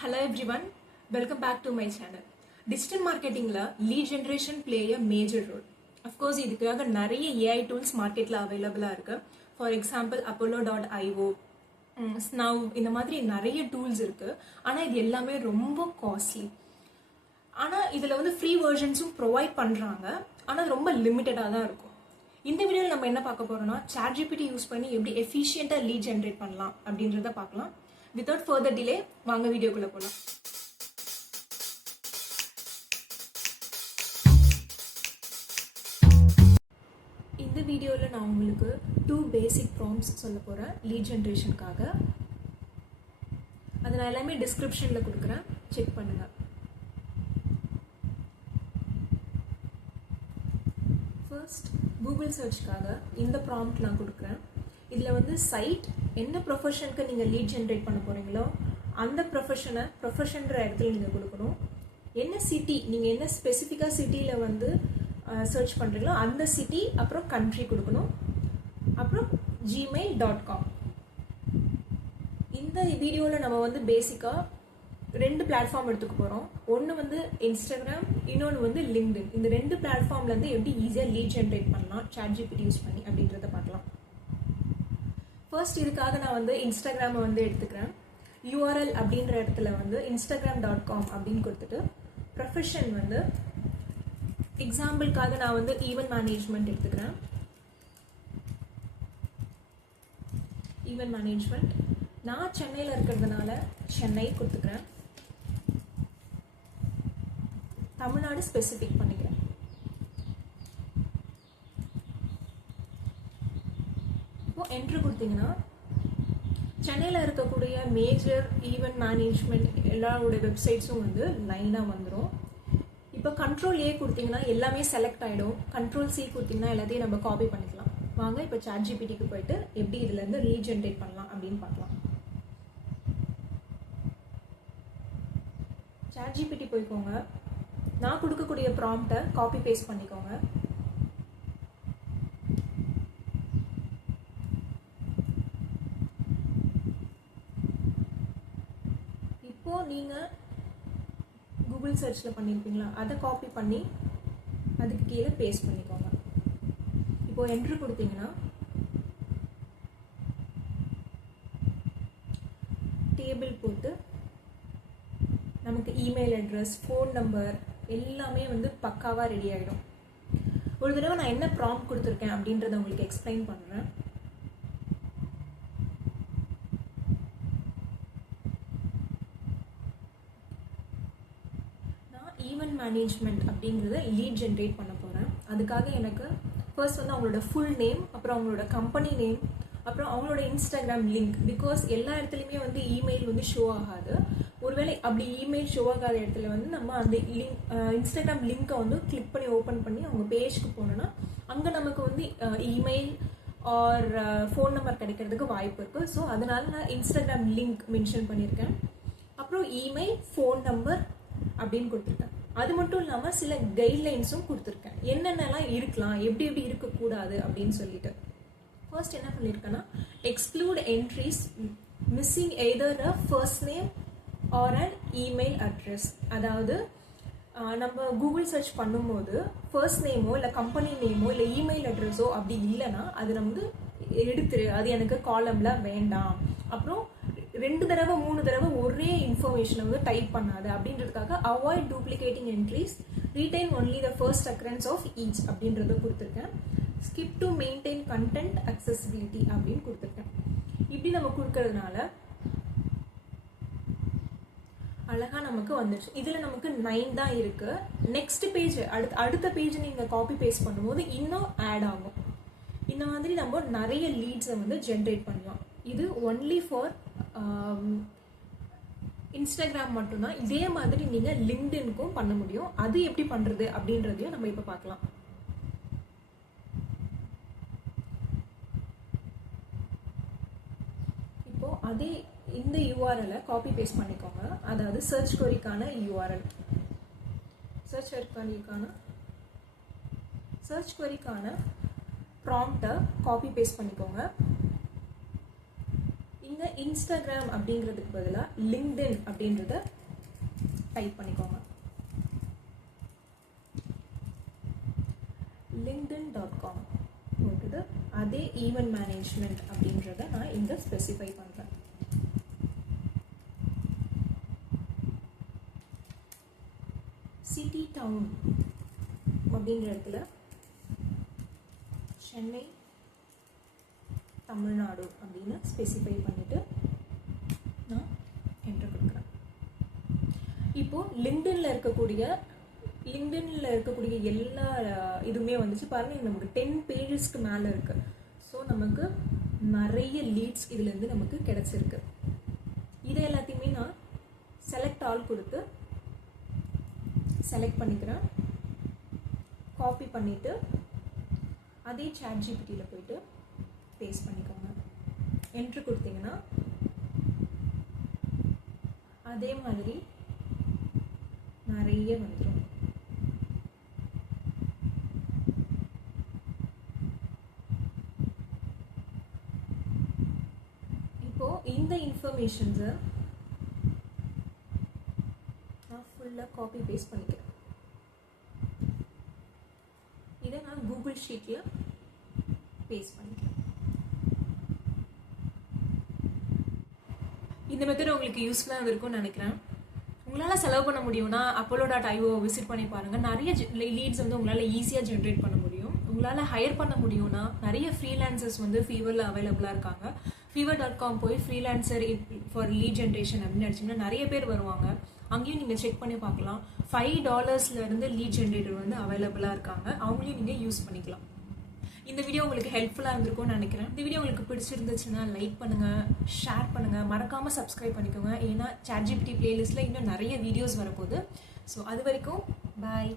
Hello everyone, welcome back to my channel. Digital marketing la lead generation play a major role. Of course, இதுக்காக நிறைய AI tools marketல available-ஆ இருக்கு. For example, Apollo.io, Snow இந்த மாதிரி நிறைய tools இருக்கு. ஆனா இது எல்லாமே ரொம்ப காஸ்ட்லி. ஆனா இதுல வந்து ஃப்ரீ வெர்ஷன்ஸும் ப்ரொவைட் பண்றாங்க. ஆனா ரொம்ப லிமிட்டடா தான் இருக்கும். இந்த வீடியோல நம்ம என்ன பார்க்க போறோம்னா ChatGPT யூஸ் பண்ணி எப்படி எஃபிஷியன்ட்டா லீட் ஜெனரேட் பண்ணலாம் அப்படின்றத பார்க்கலாம். Without further delay, வாங்க வீடியோக்குள்ள போலாம். இந்த வீடியோல நான் உங்களுக்கு 2 பேசிக் ப்ராம்ப்ட்ஸ் சொல்ல போறேன் லீட் ஜெனரேஷனுக்காக. அதை நான் எல்லாமே டிஸ்கிரிப்ஷன்ல கொடுக்குறேன், செக் பண்ணுங்க. ஃபர்ஸ்ட் கூகுள் சர்ச்க்காக இந்த ப்ராம்ப்ட் நான் கொடுக்குறேன். இதில் வந்து சைட் என்ன ப்ரொஃபஷனுக்கு நீங்கள் லீட் ஜென்ரேட் பண்ண போகிறீங்களோ அந்த ப்ரொஃபஷன்ற இடத்துல நீங்கள் கொடுக்கணும். என்ன சிட்டி, நீங்கள் என்ன ஸ்பெசிஃபிக்காக சிட்டியில் வந்து சர்ச் பண்ணுறீங்களோ அந்த சிட்டி, அப்புறம் கண்ட்ரி கொடுக்கணும், அப்புறம் gmail.com. இந்த வீடியோவில் நம்ம வந்து பேசிக்காக 2 பிளாட்ஃபார்ம் எடுத்துக்க போகிறோம். ஒன்று வந்து இன்ஸ்டாகிராம், இன்னொன்று வந்து லிங்க்டின். இந்த 2 பிளாட்ஃபார்ம்லேருந்து எப்படி ஈஸியாக லீட் ஜென்ரேட் பண்ணலாம் ChatGPT யூஸ் பண்ணி அப்படின்றத பார்க்கலாம். ஃபர்ஸ்ட் இதுக்காக நான் வந்து இன்ஸ்டாகிராமை வந்து எடுத்துக்கிறேன். URL அப்படின்ற இடத்துல வந்து instagram.com அப்படின்னு கொடுத்துட்டு ப்ரொஃபஷன் வந்து எக்ஸாம்பிளுக்காக நான் வந்து ஈவென்ட் மேனேஜ்மெண்ட் எடுத்துக்கிறேன். ஈவென்ட் மேனேஜ்மெண்ட் நான் சென்னையில் இருக்கிறதுனால சென்னை கொடுத்துக்கிறேன். தமிழ்நாடு ஸ்பெசிஃபிக் பண்ணிக்கிறேன். இப்போ என்ட்ரு கொடுத்தீங்கன்னா சென்னையில் இருக்கக்கூடிய மேஜர் ஈவென்ட் மேனேஜ்மெண்ட் எல்லாரோட வெப்சைட்ஸும் வந்து லைனாக வந்துடும். இப்போ Ctrl A கொடுத்தீங்கன்னா எல்லாமே செலக்ட் ஆகிடும். Ctrl C கொடுத்தீங்கன்னா எல்லாத்தையும் நம்ம காப்பி பண்ணிக்கலாம். வாங்க இப்போ ChatGPTக்கு போயிட்டு எப்படி இதுலேருந்து லீட் ஜென்ரேட் பண்ணலாம் அப்படின்னு பார்க்கலாம். ChatGPT போய்க்கோங்க. நான் கொடுக்கக்கூடிய ப்ராம்ப்டை காப்பி பேஸ்ட் பண்ணிக்கோங்க. இப்போ நீங்கள் கூகுள் சர்ச்சில் பண்ணியிருப்பீங்களா, அதை காப்பி பண்ணி அதுக்கு கீழே பேஸ்ட் பண்ணிக்கோங்க. இப்போ என்ட்ரு கொடுத்தீங்கன்னா டேபிள் போட்டு நமக்கு இமெயில் அட்ரஸ், ஃபோன் நம்பர் எல்லாமே வந்து பக்காவாக ரெடி ஆகிடும். ஒரு தடவை நான் என்ன ப்ராம்ப்ட் கொடுத்துருக்கேன் அப்படின்றத உங்களுக்கு எக்ஸ்பிளைன் பண்ணுறேன். நான் ஈவென்ட் மேனேஜ்மெண்ட் அப்படிங்கிறத லீட் ஜென்ரேட் பண்ண போகிறேன். அதுக்காக எனக்கு ஃபர்ஸ்ட் வந்து அவங்களோட ஃபுல் நேம், அப்புறம் அவங்களோட கம்பெனி நேம், அப்புறம் அவங்களோட இன்ஸ்டாகிராம் லிங்க். பிகாஸ் எல்லா இடத்துலையுமே வந்து இமெயில் வந்து ஷோ ஆகாது. ஒருவேளை அப்படி இமெயில் ஷோ ஆகாத இடத்துல வந்து நம்ம அந்த லிங்க் இன்ஸ்டாகிராம் லிங்க்கை வந்து கிளிக் பண்ணி ஓப்பன் பண்ணி அவங்க பேஜ்க்கு போனோன்னா அங்கே நமக்கு வந்து இமெயில் ஆர் ஃபோன் நம்பர் கிடைக்கிறதுக்கு வாய்ப்பு இருக்குது. ஸோ அதனால நான் இன்ஸ்டாகிராம் லிங்க் மென்ஷன் பண்ணியிருக்கேன். அப்புறம் இமெயில், ஃபோன் நம்பர் அப்படின்னு கொடுத்துருக்கேன். அது மட்டும் இல்லாமல் சில கைட்லைன்ஸும் கொடுத்துருக்கேன், என்னென்னலாம் இருக்கலாம், எப்படி எப்படி இருக்கக்கூடாது அப்படின்னு சொல்லிட்டு. ஃபர்ஸ்ட் என்ன பண்ணியிருக்கேன்னா, exclude entries missing either a first name or an email address. அதாவது நம்ம கூகுள் சர்ச் பண்ணும்போது ஃபர்ஸ்ட் நேமோ இல்லை கம்பெனி நேமோ இல்லை இமெயில் அட்ரஸோ அப்படி இல்லைன்னா அது நம்ம வந்து எடுத்துரு, அது எனக்கு காலம்ல வேண்டாம். அப்புறம் 2 தடவை 3 தடவை ஒரே இன்ஃபர்மேஷனை வந்து டைப் பண்ணாது அப்படின்றதுக்காக avoid duplicating entries, retain only the first occurrence of each அப்படின்றத கொடுத்துருக்கேன். Skip to maintain content accessibility அப்படின்னு கொடுத்துருக்கேன். இப்படி நம்ம கொடுக்கறதுனால அழகாக நமக்கு வந்துடுச்சு. இதில் நமக்கு 9 தான் இருக்குது. நெக்ஸ்ட் பேஜ் அடுத்த பேஜ் நீங்கள் காப்பி பேஸ்ட் பண்ணும்போது இன்னும் ஆட் ஆகும். இந்த மாதிரி நம்ம நிறைய லீட்ஸை வந்து ஜென்ரேட் பண்ணலாம். இது ஒன்லி ஃபார் இன்ஸ்டாகிராம் மட்டும்தான். இதே மாதிரி நீங்கள் லிங்க்டின்க்கும் பண்ண முடியும். அது எப்படி பண்ணுறது அப்படின்றதையும் நம்ம இப்போ பார்க்கலாம். இப்போ அதே இந்த யூஆர்எல்லை காப்பி பேஸ்ட் பண்ணிக்கோங்க. அதாவது சர்ச் கொரிக்கான யூஆர்எல், சர்ச் கொரிக்கான ப்ராம்ப்டை காப்பி பேஸ்ட் பண்ணிக்கோங்க. நீங்கள் இன்ஸ்டாகிராம் அப்படிங்கிறதுக்கு பதிலாக லிங்க்டின் அப்படின்றத டைப் பண்ணிக்கோங்க. linkedin.com போட்டுட்டு அதே ஈவென்ட் மேனேஜ்மெண்ட் அப்படின்றத நான் இங்கே ஸ்பெசிஃபை பண்ணுறேன். சிட்டி டவுன் அப்படின்ற இடத்துல சென்னை தமிழ்நாடு அப்படின்னு ஸ்பெசிஃபை பண்ணிவிட்டு நான் என்ட்ரு கொடுக்குறேன். இப்போது லிங்க்டின்ல இருக்கக்கூடிய எல்லா இதுவுமே வந்துச்சு பாருங்கள். நமக்கு 10 பேஜஸ்க்கு மேலே இருக்குது. ஸோ நமக்கு நிறைய லீட்ஸ் இதுலேருந்து நமக்கு கிடச்சிருக்கு. இது எல்லாத்தையுமே நான் செலக்ட் ஆல் கொடுத்து செலக்ட் பண்ணிக்கிறேன். காப்பி பண்ணிவிட்டு அதே ChatGPTயில் போயிட்டு பேஸ்ட் பண்ணிக்கோங்க. என்ட்ரு கொடுத்தீங்கன்னா அதே மாதிரி நிறைய வந்துடும். இப்போது இந்த இன்ஃபர்மேஷன்ஸை நான் ஃபுல்லாக காப்பி பேஸ்ட் பண்ணிக்கிறேன். இதை நான் கூகுள் ஷீட்டில் பேஸ்ட் பண்ணிக்கிறேன். இந்த மெத்தட் உங்களுக்கு யூஸ்ஃபுல்லாக இருக்கும்னு நினைக்கிறேன். உங்களால் செலவு பண்ண முடியும்னா apollo.io விசிட் பண்ணி பாருங்கள். நிறைய லீட்ஸ் வந்து உங்களால் ஈஸியாக ஜென்ரேட் பண்ண முடியும். உங்களால் ஹையர் பண்ண முடியும்னா நிறைய ஃப்ரீலான்சர்ஸ் வந்து ஃபீவரில் அவைலபிளாக இருக்காங்க. fiverr.com போய் ஃப்ரீலான்சர் ஃபார் லீட் ஜென்ரேஷன் அப்படின்னு அடிச்சிங்கன்னா நிறைய பேர் வருவாங்க. அங்கேயும் நீங்கள் செக் பண்ணி பார்க்கலாம். $5 லீட் ஜென்ரேட்டர் வந்து அவைலபிளாக இருக்காங்க. அவங்களையும் நீங்கள் யூஸ் பண்ணிக்கலாம். இந்த வீடியோ உங்களுக்கு ஹெல்ப்ஃபுல்லாக இருந்திருக்கும்னு நினைக்கிறேன். இந்த வீடியோ உங்களுக்கு பிடிச்சிருந்துச்சுன்னா லைக் பண்ணுங்கள், ஷேர் பண்ணுங்கள், மறக்காமல் சப்ஸ்கிரைப் பண்ணிக்கோங்க. ஏன்னா ChatGPT பிளேலிஸ்ட்டில் இன்னும் நிறைய வீடியோஸ் வரப்போகுது. ஸோ அது வரைக்கும் பாய்.